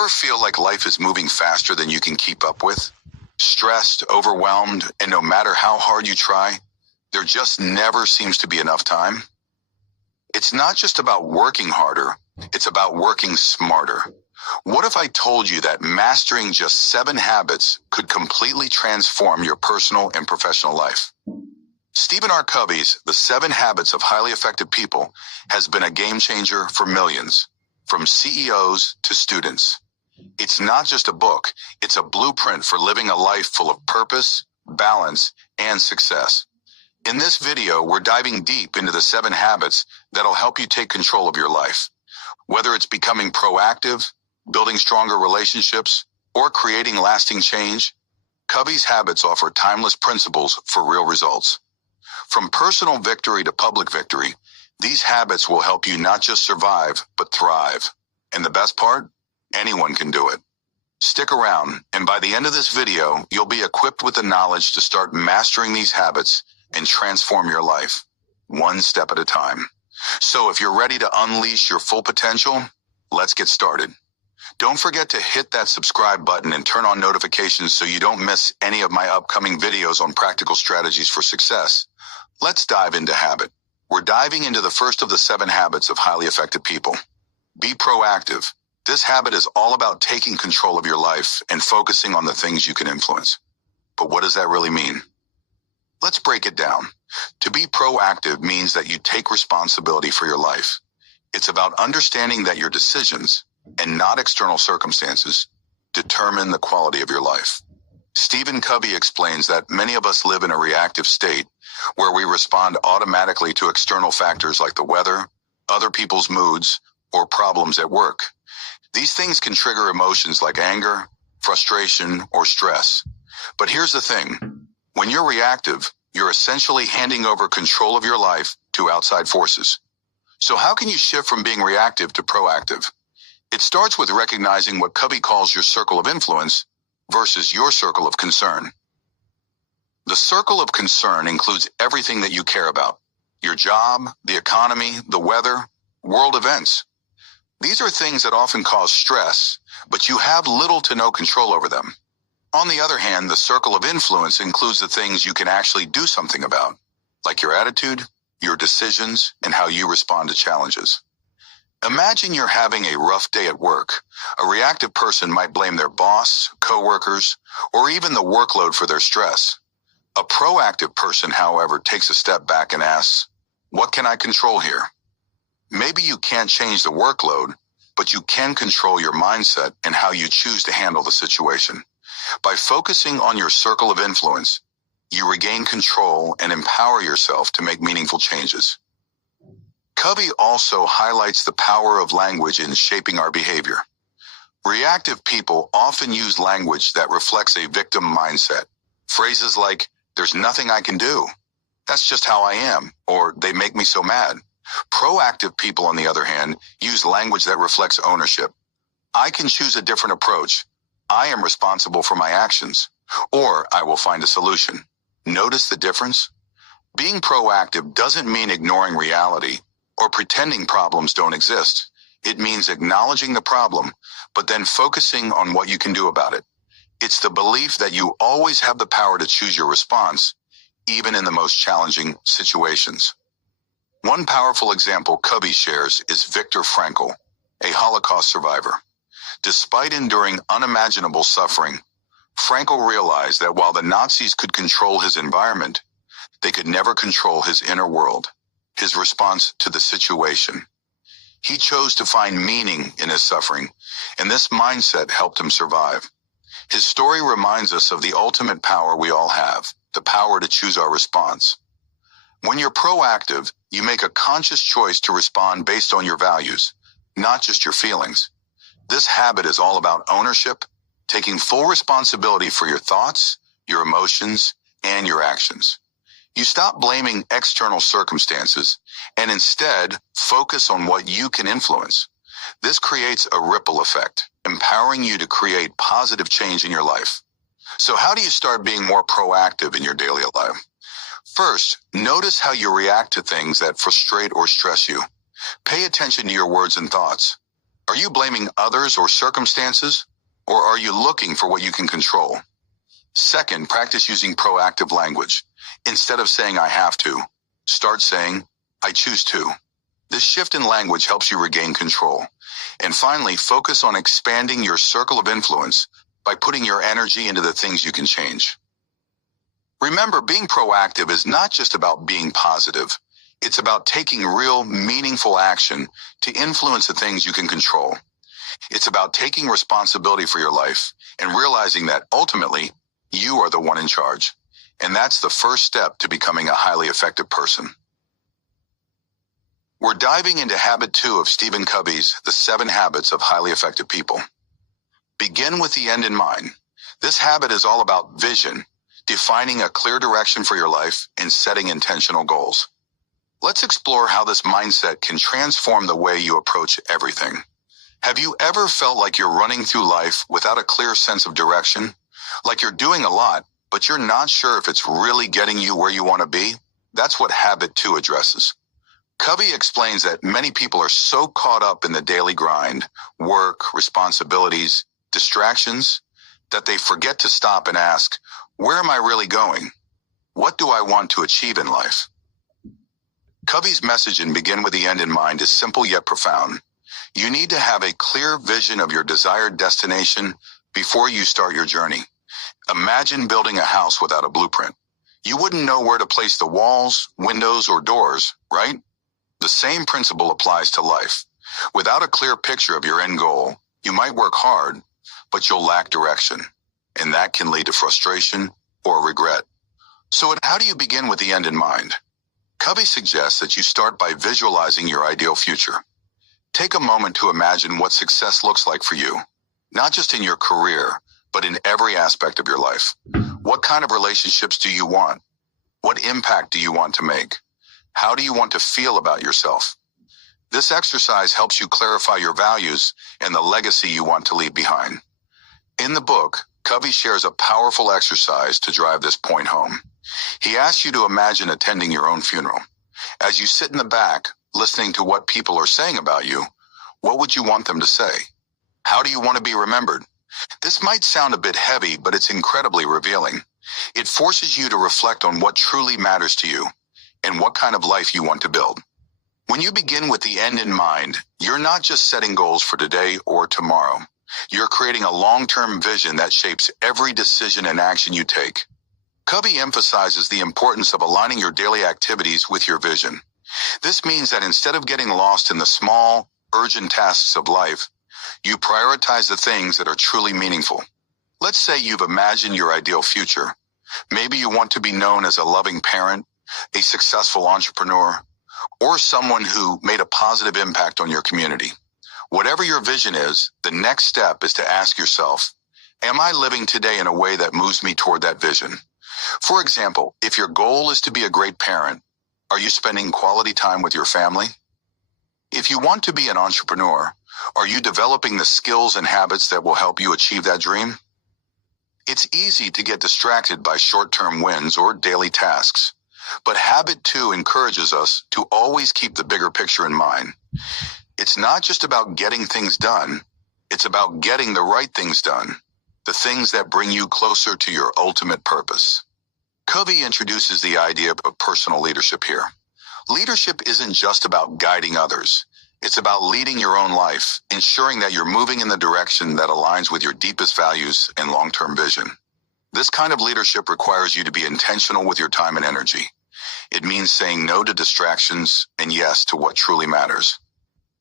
Ever feel like life is moving faster than you can keep up with? Stressed, overwhelmed, and no matter how hard you try, there just never seems to be enough time? It's not just about working harder, it's about working smarter. What if I told you that mastering just 7 habits could completely transform your personal and professional life? Stephen R. Covey's The 7 Habits of Highly Effective People has been a game changer for millions, from CEOs to students. It's not just a book, it's a blueprint for living a life full of purpose, balance, and success. In this video, we're diving deep into the 7 habits that'll help you take control of your life. Whether it's becoming proactive, building stronger relationships, or creating lasting change, Covey's habits offer timeless principles for real results. From personal victory to public victory, these habits will help you not just survive, but thrive. And the best part? Anyone can do it. Stick around, and by the end of this video, you'll be equipped with the knowledge to start mastering these habits and transform your life, one step at a time. So if you're ready to unleash your full potential, let's get started. Don't forget to hit that subscribe button and turn on notifications so you don't miss any of my upcoming videos on practical strategies for success. Let's dive into habit. We're diving into the first of the 7 habits of highly effective people. Be proactive. This habit is all about taking control of your life and focusing on the things you can influence. But what does that really mean? Let's break it down. To be proactive means that you take responsibility for your life. It's about understanding that your decisions, and not external circumstances, determine the quality of your life. Stephen Covey explains that many of us live in a reactive state where we respond automatically to external factors like the weather, other people's moods, or problems at work. These things can trigger emotions like anger, frustration, or stress. But here's the thing. When you're reactive, you're essentially handing over control of your life to outside forces. So how can you shift from being reactive to proactive? It starts with recognizing what Covey calls your circle of influence versus your circle of concern. The circle of concern includes everything that you care about: your job, the economy, the weather, world events. These are things that often cause stress, but you have little to no control over them. On the other hand, the circle of influence includes the things you can actually do something about, like your attitude, your decisions, and how you respond to challenges. Imagine you're having a rough day at work. A reactive person might blame their boss, coworkers, or even the workload for their stress. A proactive person, however, takes a step back and asks, what can I control here? Maybe you can't change the workload, but you can control your mindset and how you choose to handle the situation. By focusing on your circle of influence, you regain control and empower yourself to make meaningful changes. Covey also highlights the power of language in shaping our behavior. Reactive people often use language that reflects a victim mindset. Phrases like, "There's nothing I can do," "That's just how I am," or "They make me so mad." Proactive people, on the other hand, use language that reflects ownership. "I can choose a different approach," "I am responsible for my actions," or "I will find a solution." Notice the difference? Being proactive doesn't mean ignoring reality or pretending problems don't exist. It means acknowledging the problem, but then focusing on what you can do about it. It's the belief that you always have the power to choose your response, even in the most challenging situations. One powerful example Covey shares is Viktor Frankl, a Holocaust survivor. Despite enduring unimaginable suffering, Frankl realized that while the Nazis could control his environment, they could never control his inner world, his response to the situation. He chose to find meaning in his suffering, and this mindset helped him survive. His story reminds us of the ultimate power we all have, the power to choose our response. When you're proactive, you make a conscious choice to respond based on your values, not just your feelings. This habit is all about ownership, taking full responsibility for your thoughts, your emotions, and your actions. You stop blaming external circumstances and instead focus on what you can influence. This creates a ripple effect, empowering you to create positive change in your life. So how do you start being more proactive in your daily life? First, notice how you react to things that frustrate or stress you. Pay attention to your words and thoughts. Are you blaming others or circumstances, or are you looking for what you can control? Second, practice using proactive language. Instead of saying I have to, start saying I choose to. This shift in language helps you regain control. And finally, focus on expanding your circle of influence by putting your energy into the things you can change. Remember, being proactive is not just about being positive. It's about taking real, meaningful action to influence the things you can control. It's about taking responsibility for your life and realizing that ultimately, you are the one in charge. And that's the first step to becoming a highly effective person. We're diving into Habit 2 of Stephen Covey's The 7 Habits of Highly Effective People. Begin with the end in mind. This habit is all about vision, defining a clear direction for your life, and setting intentional goals. Let's explore how this mindset can transform the way you approach everything. Have you ever felt like you're running through life without a clear sense of direction? Like you're doing a lot, but you're not sure if it's really getting you where you want to be? That's what Habit 2 addresses. Covey explains that many people are so caught up in the daily grind, work, responsibilities, distractions, that they forget to stop and ask, where am I really going? What do I want to achieve in life? Covey's message in Begin with the End in Mind is simple yet profound. You need to have a clear vision of your desired destination before you start your journey. Imagine building a house without a blueprint. You wouldn't know where to place the walls, windows, or doors, right? The same principle applies to life. Without a clear picture of your end goal, you might work hard, but you'll lack direction, and that can lead to frustration or regret. So how do you begin with the end in mind? Covey suggests that you start by visualizing your ideal future. Take a moment to imagine what success looks like for you, not just in your career, but in every aspect of your life. What kind of relationships do you want? What impact do you want to make? How do you want to feel about yourself? This exercise helps you clarify your values and the legacy you want to leave behind. In the book, Covey shares a powerful exercise to drive this point home. He asks you to imagine attending your own funeral. As you sit in the back, listening to what people are saying about you, what would you want them to say? How do you want to be remembered? This might sound a bit heavy, but it's incredibly revealing. It forces you to reflect on what truly matters to you and what kind of life you want to build. When you begin with the end in mind, you're not just setting goals for today or tomorrow. You're creating a long-term vision that shapes every decision and action you take. Covey emphasizes the importance of aligning your daily activities with your vision. This means that instead of getting lost in the small, urgent tasks of life, you prioritize the things that are truly meaningful. Let's say you've imagined your ideal future. Maybe you want to be known as a loving parent, a successful entrepreneur, or someone who made a positive impact on your community. Whatever your vision is, the next step is to ask yourself, am I living today in a way that moves me toward that vision? For example, if your goal is to be a great parent, are you spending quality time with your family? If you want to be an entrepreneur, are you developing the skills and habits that will help you achieve that dream? It's easy to get distracted by short-term wins or daily tasks, but Habit 2 encourages us to always keep the bigger picture in mind. It's not just about getting things done, it's about getting the right things done, the things that bring you closer to your ultimate purpose. Covey introduces the idea of personal leadership here. Leadership isn't just about guiding others. It's about leading your own life, ensuring that you're moving in the direction that aligns with your deepest values and long-term vision. This kind of leadership requires you to be intentional with your time and energy. It means saying no to distractions and yes to what truly matters.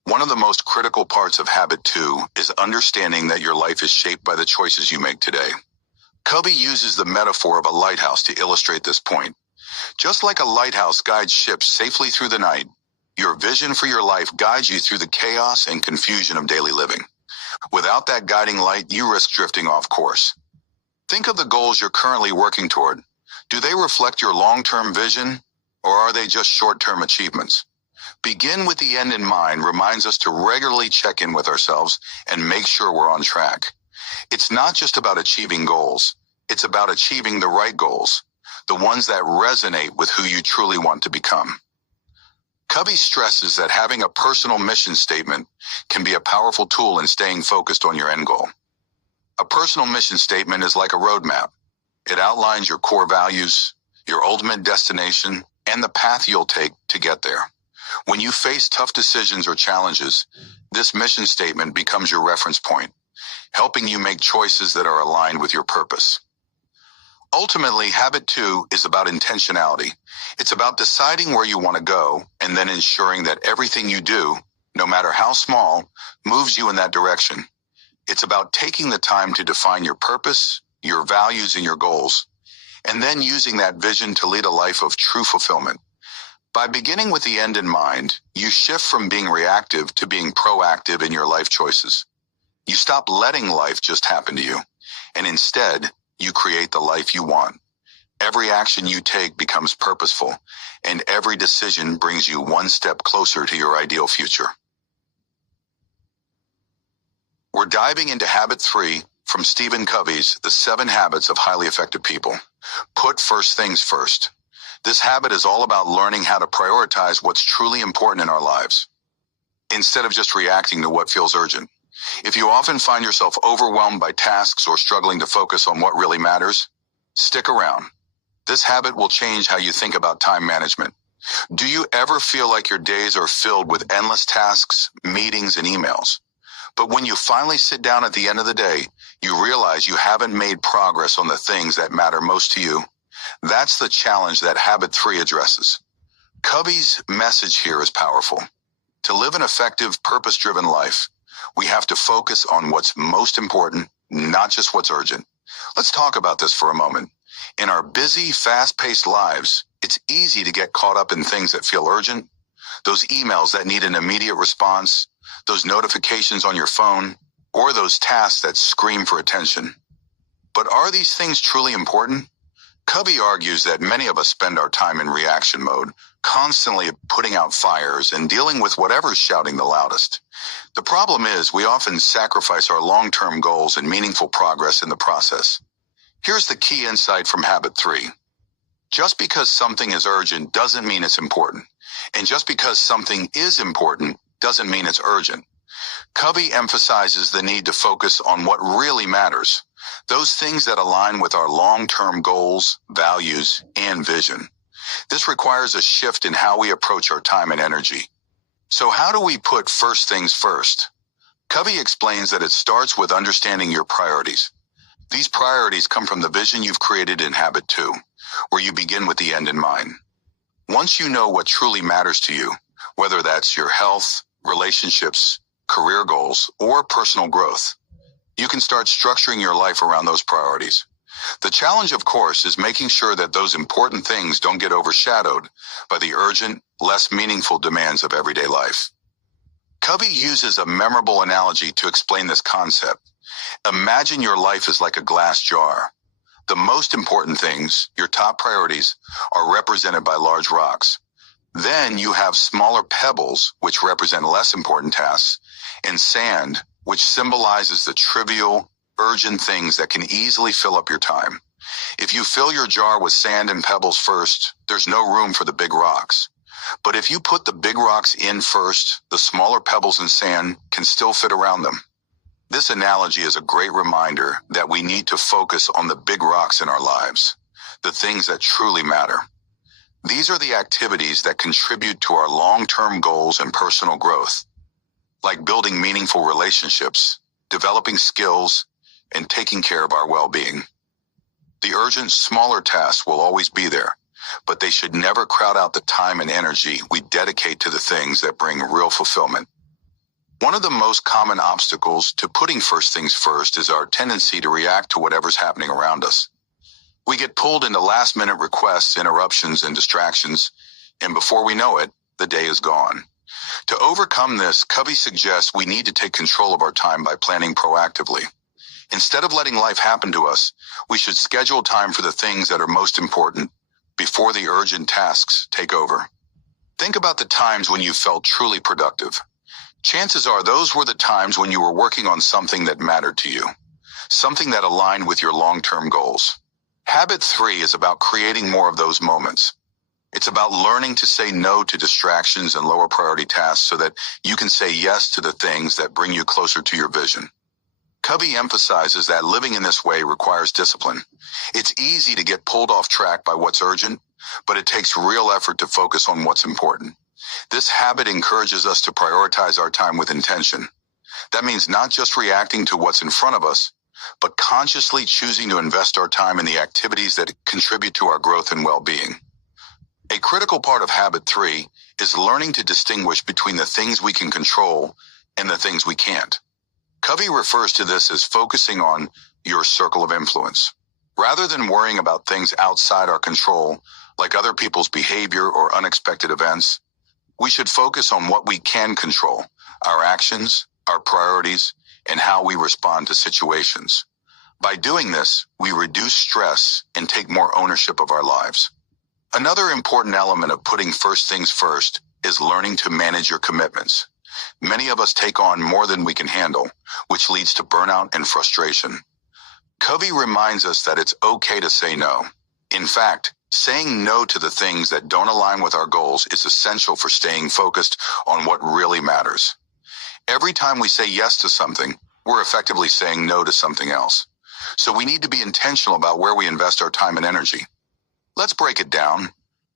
One of the most critical parts of Habit 2 is understanding that your life is shaped by the choices you make today. Covey uses the metaphor of a lighthouse to illustrate this point. Just like a lighthouse guides ships safely through the night, your vision for your life guides you through the chaos and confusion of daily living. Without that guiding light, you risk drifting off course. Think of the goals you're currently working toward. Do they reflect your long-term vision, or are they just short-term achievements? Begin with the end in mind reminds us to regularly check in with ourselves and make sure we're on track. It's not just about achieving goals. It's about achieving the right goals, the ones that resonate with who you truly want to become. Covey stresses that having a personal mission statement can be a powerful tool in staying focused on your end goal. A personal mission statement is like a roadmap. It outlines your core values, your ultimate destination, and the path you'll take to get there. When you face tough decisions or challenges, this mission statement becomes your reference point, helping you make choices that are aligned with your purpose. Ultimately, habit 2 is about intentionality. It's about deciding where you want to go and then ensuring that everything you do, no matter how small, moves you in that direction. It's about taking the time to define your purpose, your values, and your goals, and then using that vision to lead a life of true fulfillment. By beginning with the end in mind, you shift from being reactive to being proactive in your life choices. You stop letting life just happen to you, and instead, you create the life you want. Every action you take becomes purposeful, and every decision brings you one step closer to your ideal future. We're diving into Habit 3 from Stephen Covey's The 7 Habits of Highly Effective People. Put first things first. This habit is all about learning how to prioritize what's truly important in our lives, instead of just reacting to what feels urgent. If you often find yourself overwhelmed by tasks or struggling to focus on what really matters, stick around. This habit will change how you think about time management. Do you ever feel like your days are filled with endless tasks, meetings, and emails? But when you finally sit down at the end of the day, you realize you haven't made progress on the things that matter most to you? That's the challenge that Habit 3 addresses. Covey's message here is powerful. To live an effective, purpose-driven life, we have to focus on what's most important, not just what's urgent. Let's talk about this for a moment. In our busy, fast-paced lives, it's easy to get caught up in things that feel urgent, those emails that need an immediate response, those notifications on your phone, or those tasks that scream for attention. But are these things truly important? Covey argues that many of us spend our time in reaction mode, constantly putting out fires and dealing with whatever's shouting the loudest. The problem is we often sacrifice our long-term goals and meaningful progress in the process. Here's the key insight from Habit 3. Just because something is urgent doesn't mean it's important. And just because something is important doesn't mean it's urgent. Covey emphasizes the need to focus on what really matters, those things that align with our long-term goals, values, and vision. This requires a shift in how we approach our time and energy. So how do we put first things first? Covey explains that it starts with understanding your priorities. These priorities come from the vision you've created in Habit 2, where you begin with the end in mind. Once you know what truly matters to you, whether that's your health, relationships, career goals, or personal growth, you can start structuring your life around those priorities. The challenge, of course, is making sure that those important things don't get overshadowed by the urgent, less meaningful demands of everyday life. Covey uses a memorable analogy to explain this concept. Imagine your life is like a glass jar. The most important things, your top priorities, are represented by large rocks. Then you have smaller pebbles, which represent less important tasks, and sand, which symbolizes the trivial, urgent things that can easily fill up your time. If you fill your jar with sand and pebbles first, there's no room for the big rocks. But if you put the big rocks in first, the smaller pebbles and sand can still fit around them. This analogy is a great reminder that we need to focus on the big rocks in our lives, the things that truly matter. These are the activities that contribute to our long-term goals and personal growth, like building meaningful relationships, developing skills, and taking care of our well-being. The urgent, smaller tasks will always be there, but they should never crowd out the time and energy we dedicate to the things that bring real fulfillment. One of the most common obstacles to putting first things first is our tendency to react to whatever's happening around us. We get pulled into last-minute requests, interruptions, and distractions, and before we know it, the day is gone. To overcome this, Covey suggests we need to take control of our time by planning proactively. Instead of letting life happen to us, we should schedule time for the things that are most important before the urgent tasks take over. Think about the times when you felt truly productive. Chances are those were the times when you were working on something that mattered to you, something that aligned with your long-term goals. Habit 3 is about creating more of those moments. It's about learning to say no to distractions and lower priority tasks so that you can say yes to the things that bring you closer to your vision. Covey emphasizes that living in this way requires discipline. It's easy to get pulled off track by what's urgent, but it takes real effort to focus on what's important. This habit encourages us to prioritize our time with intention. That means not just reacting to what's in front of us, but consciously choosing to invest our time in the activities that contribute to our growth and well-being. A critical part of habit 3 is learning to distinguish between the things we can control and the things we can't. Covey refers to this as focusing on your circle of influence. Rather than worrying about things outside our control, like other people's behavior or unexpected events, we should focus on what we can control, our actions, our priorities, and how we respond to situations. By doing this, we reduce stress and take more ownership of our lives. Another important element of putting first things first is learning to manage your commitments. Many of us take on more than we can handle, which leads to burnout and frustration. Covey reminds us that it's okay to say no. In fact, saying no to the things that don't align with our goals is essential for staying focused on what really matters. Every time we say yes to something, we're effectively saying no to something else. So we need to be intentional about where we invest our time and energy. Let's break it down.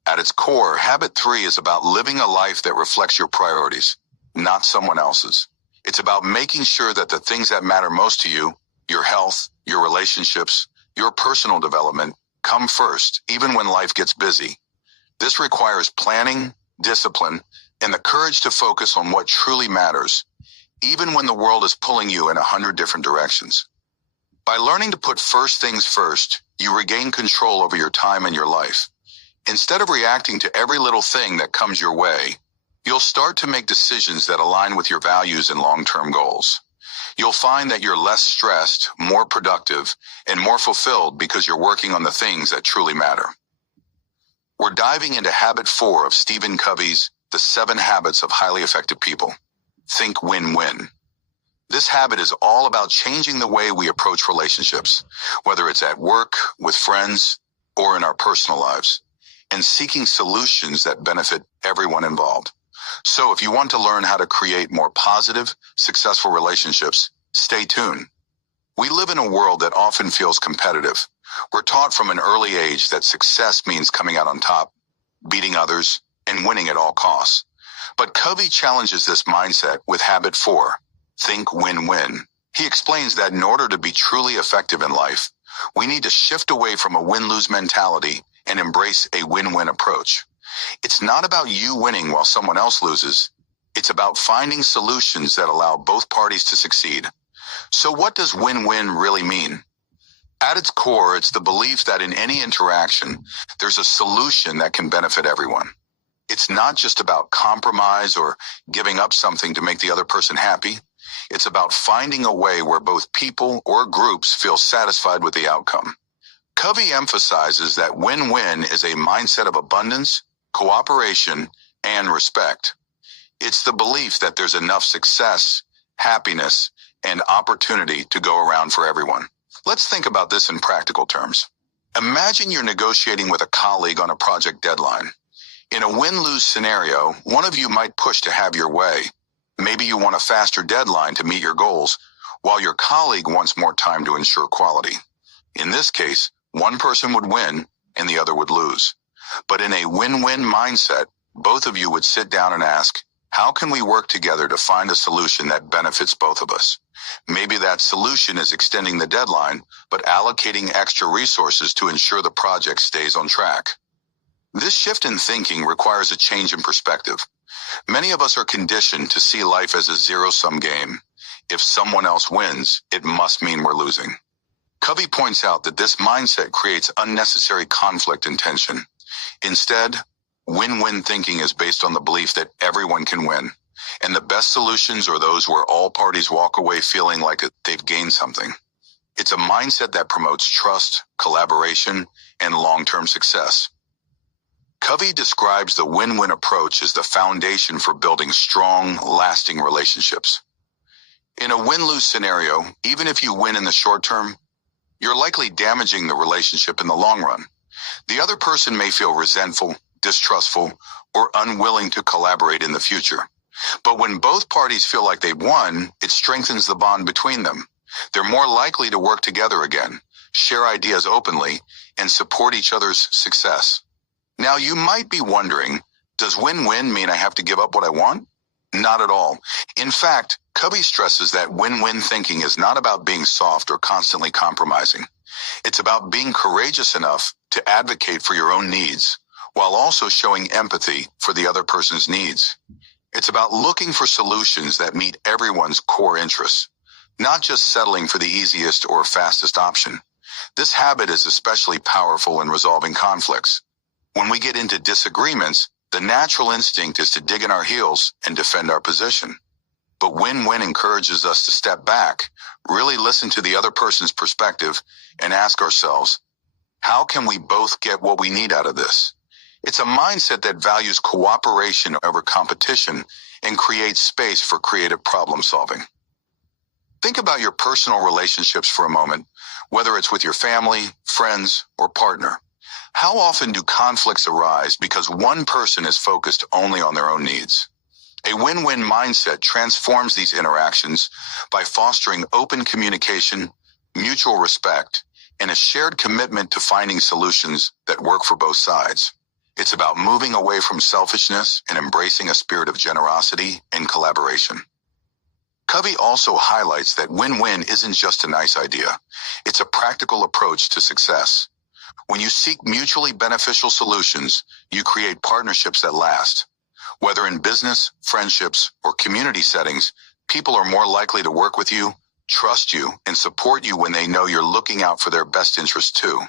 At its core, habit 3 is about living a life that reflects your priorities, not someone else's. It's about making sure that the things that matter most to you, your health, your relationships, your personal development, come first, even when life gets busy. This requires planning, discipline, and the courage to focus on what truly matters, even when the world is pulling you in 100 different directions. By learning to put first things first, you regain control over your time and your life. Instead of reacting to every little thing that comes your way, you'll start to make decisions that align with your values and long-term goals. You'll find that you're less stressed, more productive, and more fulfilled because you're working on the things that truly matter. We're diving into habit 4 of Stephen Covey's The 7 Habits of Highly Effective People. Think win-win. This habit is all about changing the way we approach relationships, whether it's at work, with friends, or in our personal lives, and seeking solutions that benefit everyone involved. So if you want to learn how to create more positive, successful relationships, stay tuned. We live in a world that often feels competitive. We're taught from an early age that success means coming out on top, beating others, and winning at all costs. But Covey challenges this mindset with habit 4, think win-win. He explains that in order to be truly effective in life, we need to shift away from a win-lose mentality and embrace a win-win approach. It's not about you winning while someone else loses. It's about finding solutions that allow both parties to succeed. So what does win-win really mean? At its core, it's the belief that in any interaction, there's a solution that can benefit everyone. It's not just about compromise or giving up something to make the other person happy. It's about finding a way where both people or groups feel satisfied with the outcome. Covey emphasizes that win-win is a mindset of abundance, cooperation, and respect. It's the belief that there's enough success, happiness, and opportunity to go around for everyone. Let's think about this in practical terms. Imagine you're negotiating with a colleague on a project deadline. In a win-lose scenario, one of you might push to have your way. Maybe you want a faster deadline to meet your goals, while your colleague wants more time to ensure quality. In this case, one person would win and the other would lose. But in a win-win mindset, both of you would sit down and ask, how can we work together to find a solution that benefits both of us? Maybe that solution is extending the deadline, but allocating extra resources to ensure the project stays on track. This shift in thinking requires a change in perspective. Many of us are conditioned to see life as a zero-sum game. If someone else wins, it must mean we're losing. Covey points out that this mindset creates unnecessary conflict and tension. Instead, win-win thinking is based on the belief that everyone can win, and the best solutions are those where all parties walk away feeling like they've gained something. It's a mindset that promotes trust, collaboration, and long-term success. Covey describes the win-win approach as the foundation for building strong, lasting relationships. In a win-lose scenario, even if you win in the short term, you're likely damaging the relationship in the long run. The other person may feel resentful, distrustful, or unwilling to collaborate in the future. But when both parties feel like they've won, it strengthens the bond between them. They're more likely to work together again, share ideas openly, and support each other's success. Now, you might be wondering, does win-win mean I have to give up what I want? Not at all. In fact, Covey stresses that win-win thinking is not about being soft or constantly compromising. It's about being courageous enough to advocate for your own needs, while also showing empathy for the other person's needs. It's about looking for solutions that meet everyone's core interests, not just settling for the easiest or fastest option. This habit is especially powerful in resolving conflicts. When we get into disagreements, the natural instinct is to dig in our heels and defend our position. But win-win encourages us to step back, really listen to the other person's perspective, and ask ourselves, how can we both get what we need out of this? It's a mindset that values cooperation over competition and creates space for creative problem solving. Think about your personal relationships for a moment, whether it's with your family, friends, or partner. How often do conflicts arise because one person is focused only on their own needs? A win-win mindset transforms these interactions by fostering open communication, mutual respect, and a shared commitment to finding solutions that work for both sides. It's about moving away from selfishness and embracing a spirit of generosity and collaboration. Covey also highlights that win-win isn't just a nice idea. It's a practical approach to success. When you seek mutually beneficial solutions, you create partnerships that last. Whether in business, friendships, or community settings, people are more likely to work with you, trust you, and support you when they know you're looking out for their best interests too.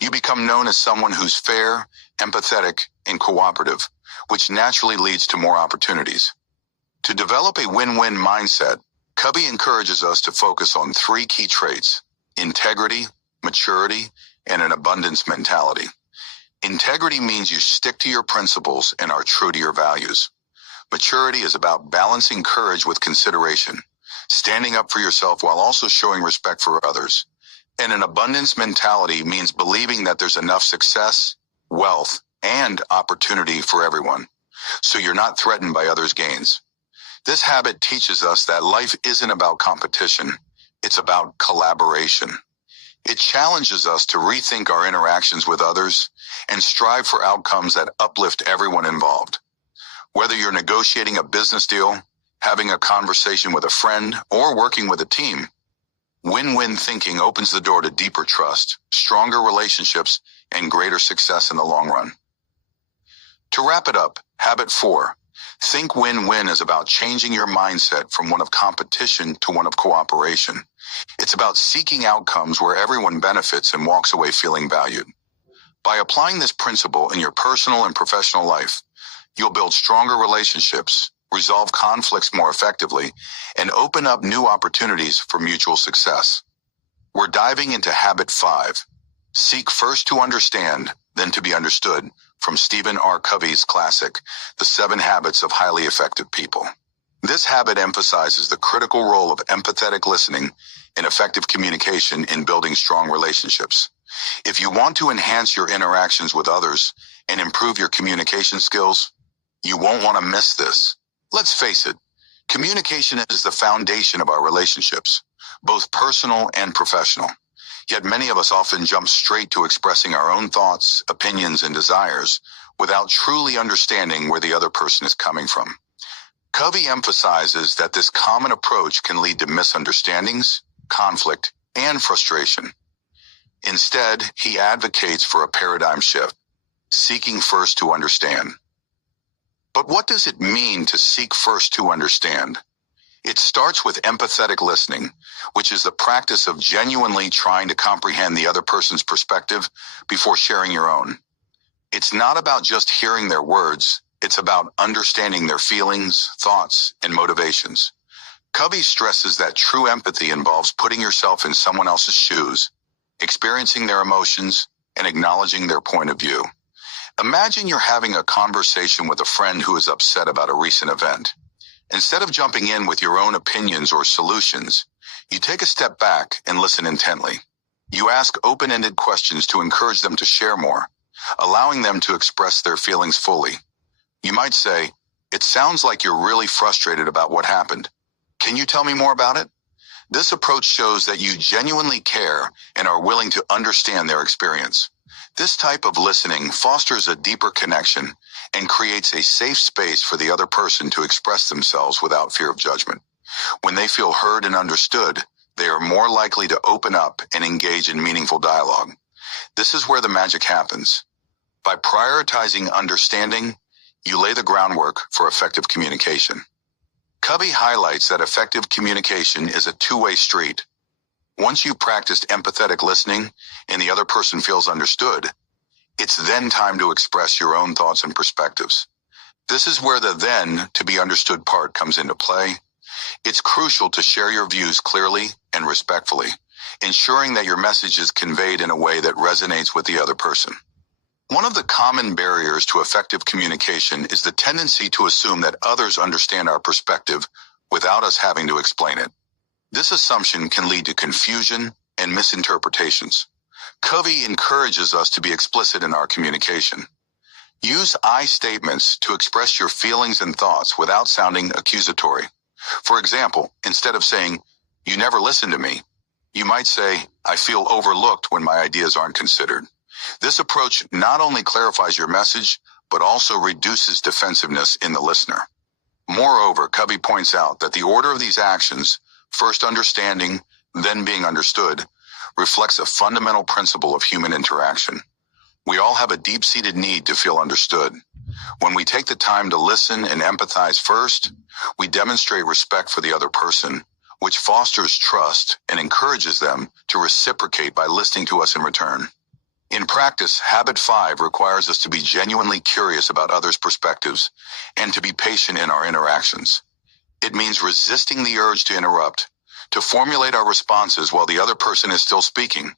You become known as someone who's fair, empathetic, and cooperative, which naturally leads to more opportunities. To develop a win-win mindset, Covey encourages us to focus on 3 key traits: integrity, maturity, and an abundance mentality. Integrity means you stick to your principles and are true to your values. Maturity is about balancing courage with consideration, standing up for yourself while also showing respect for others. And an abundance mentality means believing that there's enough success, wealth, and opportunity for everyone, so you're not threatened by others' gains. This habit teaches us that life isn't about competition, it's about collaboration. It challenges us to rethink our interactions with others and strive for outcomes that uplift everyone involved. Whether you're negotiating a business deal, having a conversation with a friend, or working with a team, win-win thinking opens the door to deeper trust, stronger relationships, and greater success in the long run. To wrap it up, habit 4, think win-win is about changing your mindset from one of competition to one of cooperation. It's about seeking outcomes where everyone benefits and walks away feeling valued. By applying this principle in your personal and professional life, you'll build stronger relationships, resolve conflicts more effectively, and open up new opportunities for mutual success. We're diving into habit 5, seek first to understand, then to be understood, from Stephen R. Covey's classic, The 7 Habits of Highly Effective People. This habit emphasizes the critical role of empathetic listening and effective communication in building strong relationships. If you want to enhance your interactions with others and improve your communication skills, you won't want to miss this. Let's face it, communication is the foundation of our relationships, both personal and professional. Yet many of us often jump straight to expressing our own thoughts, opinions, and desires without truly understanding where the other person is coming from. Covey emphasizes that this common approach can lead to misunderstandings, conflict, and frustration. Instead, he advocates for a paradigm shift, seeking first to understand. But what does it mean to seek first to understand? It starts with empathetic listening, which is the practice of genuinely trying to comprehend the other person's perspective before sharing your own. It's not about just hearing their words, it's about understanding their feelings, thoughts, and motivations. Covey stresses that true empathy involves putting yourself in someone else's shoes, experiencing their emotions, and acknowledging their point of view. Imagine you're having a conversation with a friend who is upset about a recent event. Instead of jumping in with your own opinions or solutions, you take a step back and listen intently. You ask open-ended questions to encourage them to share more. allowing them to express their feelings fully. You might say, "It sounds like you're really frustrated about what happened. Can you tell me more about it?" This approach shows that you genuinely care and are willing to understand their experience. This type of listening fosters a deeper connection and creates a safe space for the other person to express themselves without fear of judgment. When they feel heard and understood, they are more likely to open up and engage in meaningful dialogue. This is where the magic happens. By prioritizing understanding, you lay the groundwork for effective communication. Covey highlights that effective communication is a two-way street. Once you've practiced empathetic listening and the other person feels understood, it's then time to express your own thoughts and perspectives. This is where the then to be understood part comes into play. It's crucial to share your views clearly and respectfully, ensuring that your message is conveyed in a way that resonates with the other person. One of the common barriers to effective communication is the tendency to assume that others understand our perspective without us having to explain it. This assumption can lead to confusion and misinterpretations. Covey encourages us to be explicit in our communication. Use I statements to express your feelings and thoughts without sounding accusatory. For example, instead of saying, "You never listen to me," you might say, "I feel overlooked when my ideas aren't considered." This approach not only clarifies your message, but also reduces defensiveness in the listener. Moreover, Covey points out that the order of these actions, first understanding, then being understood, reflects a fundamental principle of human interaction. We all have a deep-seated need to feel understood. When we take the time to listen and empathize first, we demonstrate respect for the other person, which fosters trust and encourages them to reciprocate by listening to us in return. In practice, habit 5 requires us to be genuinely curious about others' perspectives and to be patient in our interactions. It means resisting the urge to interrupt, to formulate our responses while the other person is still speaking,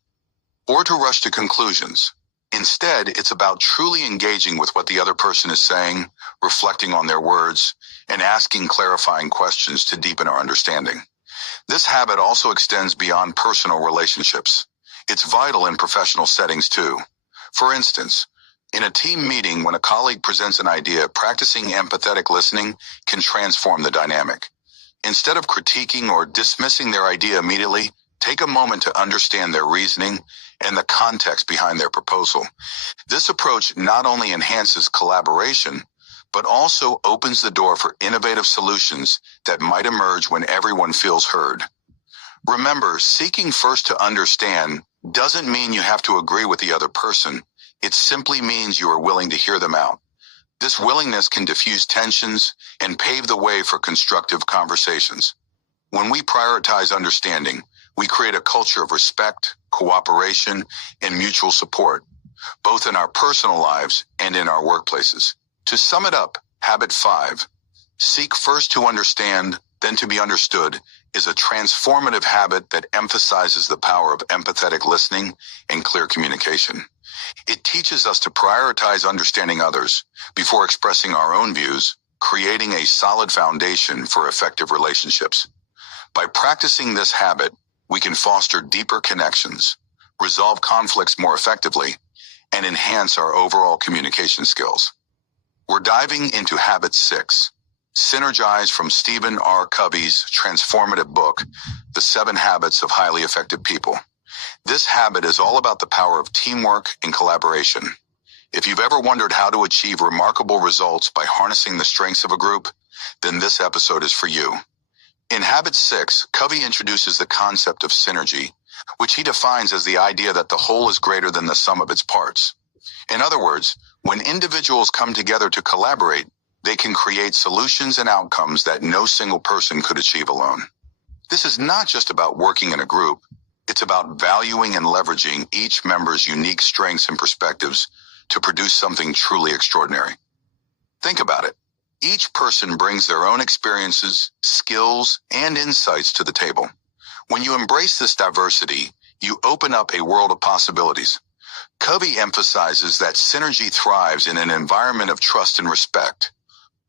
or to rush to conclusions. Instead, it's about truly engaging with what the other person is saying, reflecting on their words, and asking clarifying questions to deepen our understanding. This habit also extends beyond personal relationships. It's vital in professional settings too. For instance, in a team meeting, when a colleague presents an idea, practicing empathetic listening can transform the dynamic. Instead of critiquing or dismissing their idea immediately, take a moment to understand their reasoning and the context behind their proposal. This approach not only enhances collaboration, but also opens the door for innovative solutions that might emerge when everyone feels heard. Remember, seeking first to understand doesn't mean you have to agree with the other person. It simply means you are willing to hear them out. This willingness can diffuse tensions and pave the way for constructive conversations. When we prioritize understanding, we create a culture of respect, cooperation, and mutual support, both in our personal lives and in our workplaces. To sum it up, habit 5, seek first to understand, then to be understood, is a transformative habit that emphasizes the power of empathetic listening and clear communication. It teaches us to prioritize understanding others before expressing our own views, creating a solid foundation for effective relationships. By practicing this habit, we can foster deeper connections, resolve conflicts more effectively, and enhance our overall communication skills. We're diving into habit 6, Synergize, from Stephen R. Covey's transformative book, The 7 Habits of Highly Effective People. This habit is all about the power of teamwork and collaboration. If you've ever wondered how to achieve remarkable results by harnessing the strengths of a group, then this episode is for you. In habit 6, Covey introduces the concept of synergy, which he defines as the idea that the whole is greater than the sum of its parts. In other words, when individuals come together to collaborate, they can create solutions and outcomes that no single person could achieve alone. This is not just about working in a group. It's about valuing and leveraging each member's unique strengths and perspectives to produce something truly extraordinary. Think about it. Each person brings their own experiences, skills, and insights to the table. When you embrace this diversity, you open up a world of possibilities. Covey emphasizes that synergy thrives in an environment of trust and respect.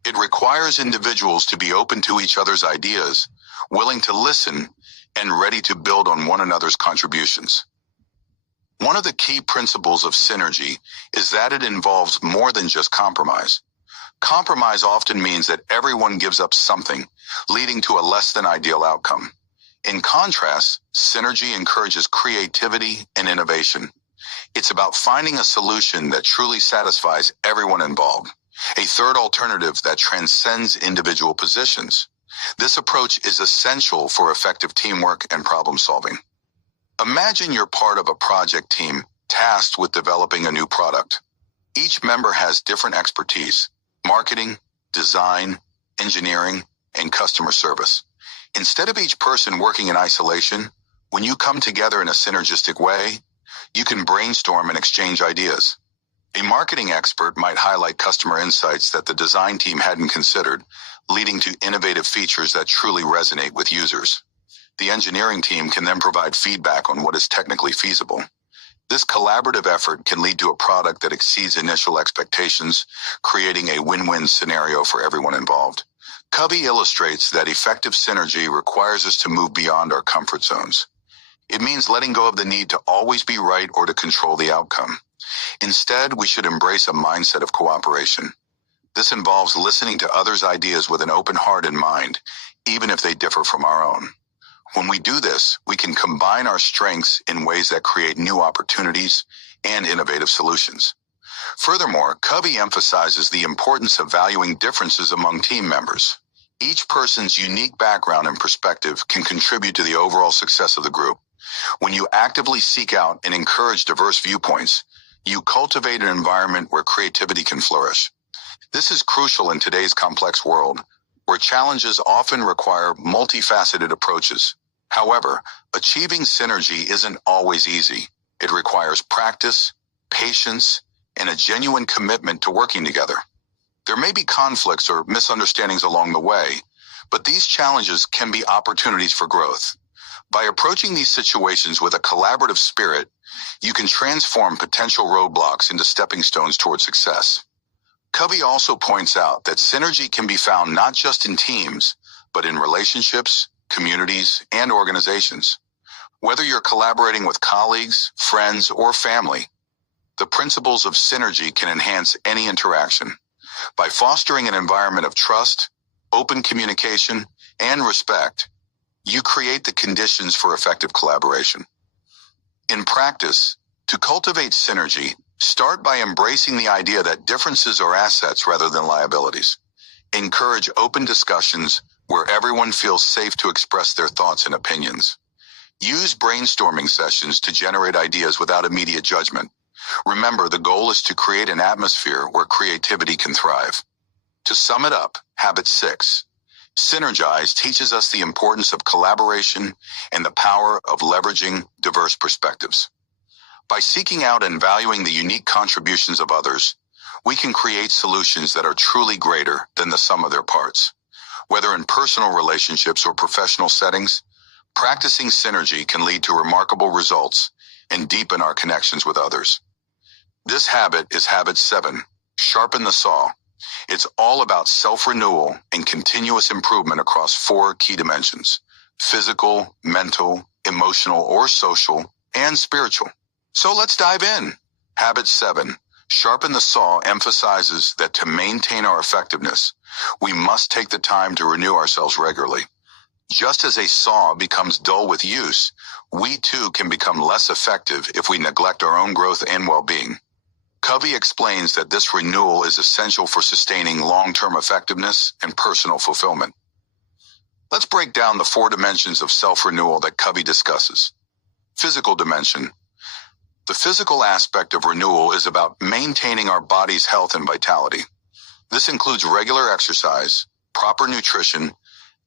It requires individuals to be open to each other's ideas, willing to listen, and ready to build on one another's contributions. One of the key principles of synergy is that it involves more than just compromise. Compromise often means that everyone gives up something, leading to a less than ideal outcome. In contrast, synergy encourages creativity and innovation. It's about finding a solution that truly satisfies everyone involved, a third alternative that transcends individual positions. This approach is essential for effective teamwork and problem solving. Imagine you're part of a project team tasked with developing a new product. Each member has different expertise: marketing, design, engineering, and customer service. Instead of each person working in isolation, when you come together in a synergistic way, you can brainstorm and exchange ideas. A marketing expert might highlight customer insights that the design team hadn't considered, leading to innovative features that truly resonate with users. The engineering team can then provide feedback on what is technically feasible. This collaborative effort can lead to a product that exceeds initial expectations, creating a win-win scenario for everyone involved. Covey illustrates that effective synergy requires us to move beyond our comfort zones. It means letting go of the need to always be right or to control the outcome. Instead, we should embrace a mindset of cooperation. This involves listening to others' ideas with an open heart and mind, even if they differ from our own. When we do this, we can combine our strengths in ways that create new opportunities and innovative solutions. Furthermore, Covey emphasizes the importance of valuing differences among team members. Each person's unique background and perspective can contribute to the overall success of the group. When you actively seek out and encourage diverse viewpoints, you cultivate an environment where creativity can flourish. This is crucial in today's complex world, where challenges often require multifaceted approaches. However, achieving synergy isn't always easy. It requires practice, patience, and a genuine commitment to working together. There may be conflicts or misunderstandings along the way, but these challenges can be opportunities for growth. By approaching these situations with a collaborative spirit, you can transform potential roadblocks into stepping stones toward success. Covey also points out that synergy can be found not just in teams, but in relationships, communities, and organizations. Whether you're collaborating with colleagues, friends, or family, the principles of synergy can enhance any interaction. By fostering an environment of trust, open communication, and respect, you create the conditions for effective collaboration. In practice, to cultivate synergy, start by embracing the idea that differences are assets rather than liabilities. Encourage open discussions where everyone feels safe to express their thoughts and opinions. Use brainstorming sessions to generate ideas without immediate judgment. Remember, the goal is to create an atmosphere where creativity can thrive. To sum it up, Habit 6. Synergize teaches us the importance of collaboration and the power of leveraging diverse perspectives. By seeking out and valuing the unique contributions of others, we can create solutions that are truly greater than the sum of their parts. Whether in personal relationships or professional settings, practicing synergy can lead to remarkable results and deepen our connections with others. This habit is Habit 7, Sharpen the Saw. It's all about self-renewal and continuous improvement across 4 key dimensions: physical, mental, emotional or social, and spiritual. So let's dive in. Habit 7, Sharpen the Saw emphasizes that to maintain our effectiveness, we must take the time to renew ourselves regularly. Just as a saw becomes dull with use, we too can become less effective if we neglect our own growth and well-being. Covey explains that this renewal is essential for sustaining long-term effectiveness and personal fulfillment. Let's break down the 4 dimensions of self-renewal that Covey discusses. Physical dimension. The physical aspect of renewal is about maintaining our body's health and vitality. This includes regular exercise, proper nutrition,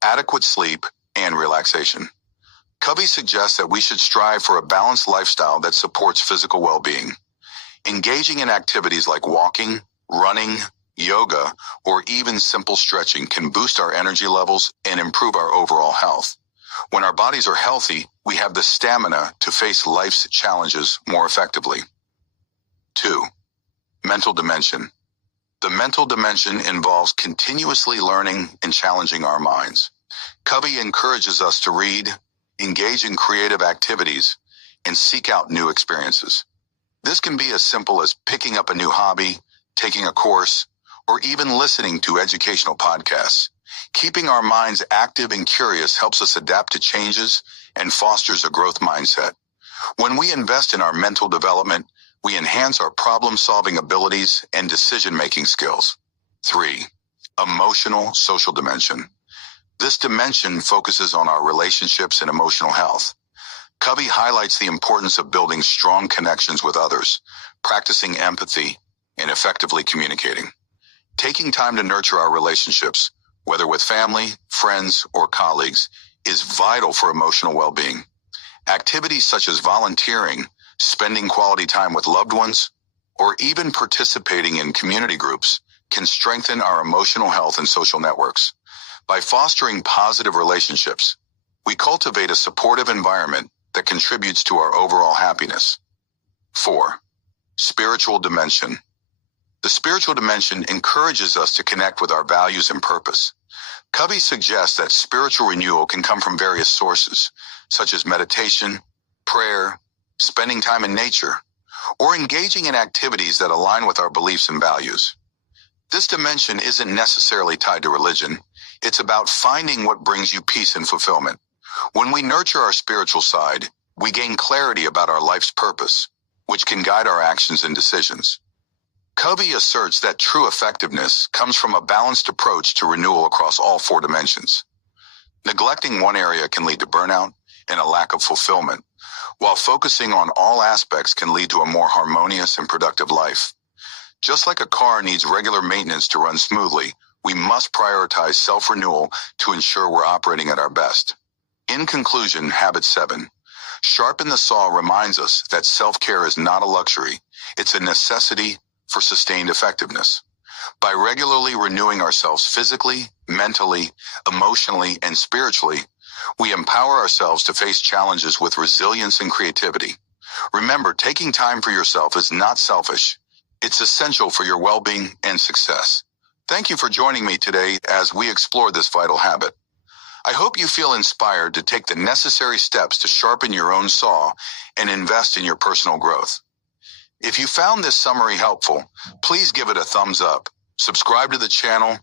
adequate sleep, and relaxation. Covey suggests that we should strive for a balanced lifestyle that supports physical well-being. Engaging in activities like walking, running, yoga, or even simple stretching can boost our energy levels and improve our overall health. When our bodies are healthy, we have the stamina to face life's challenges more effectively. 2. Mental dimension. The mental dimension involves continuously learning and challenging our minds. Covey encourages us to read, engage in creative activities, and seek out new experiences. This can be as simple as picking up a new hobby, taking a course, or even listening to educational podcasts. Keeping our minds active and curious helps us adapt to changes and fosters a growth mindset. When we invest in our mental development, we enhance our problem-solving abilities and decision-making skills. 3. Emotional social dimension. This dimension focuses on our relationships and emotional health. Covey highlights the importance of building strong connections with others, practicing empathy, and effectively communicating. Taking time to nurture our relationships, whether with family, friends, or colleagues, is vital for emotional well-being. Activities such as volunteering, spending quality time with loved ones, or even participating in community groups can strengthen our emotional health and social networks. By fostering positive relationships, we cultivate a supportive environment that contributes to our overall happiness. 4. Spiritual dimension. The spiritual dimension encourages us to connect with our values and purpose. Covey suggests that spiritual renewal can come from various sources, such as meditation, prayer, spending time in nature, or engaging in activities that align with our beliefs and values. This dimension isn't necessarily tied to religion. It's about finding what brings you peace and fulfillment. When we nurture our spiritual side, we gain clarity about our life's purpose, which can guide our actions and decisions. Covey asserts that true effectiveness comes from a balanced approach to renewal across all 4 dimensions. Neglecting one area can lead to burnout and a lack of fulfillment, while focusing on all aspects can lead to a more harmonious and productive life. Just like a car needs regular maintenance to run smoothly, we must prioritize self-renewal to ensure we're operating at our best. In conclusion, habit 7. Sharpen the Saw reminds us that self-care is not a luxury, it's a necessity for sustained effectiveness. By regularly renewing ourselves physically, mentally, emotionally, and spiritually, we empower ourselves to face challenges with resilience and creativity. Remember, taking time for yourself is not selfish. It's essential for your well-being and success. Thank you for joining me today as we explore this vital habit. I hope you feel inspired to take the necessary steps to sharpen your own saw and invest in your personal growth. If you found this summary helpful, please give it a thumbs up, subscribe to the channel,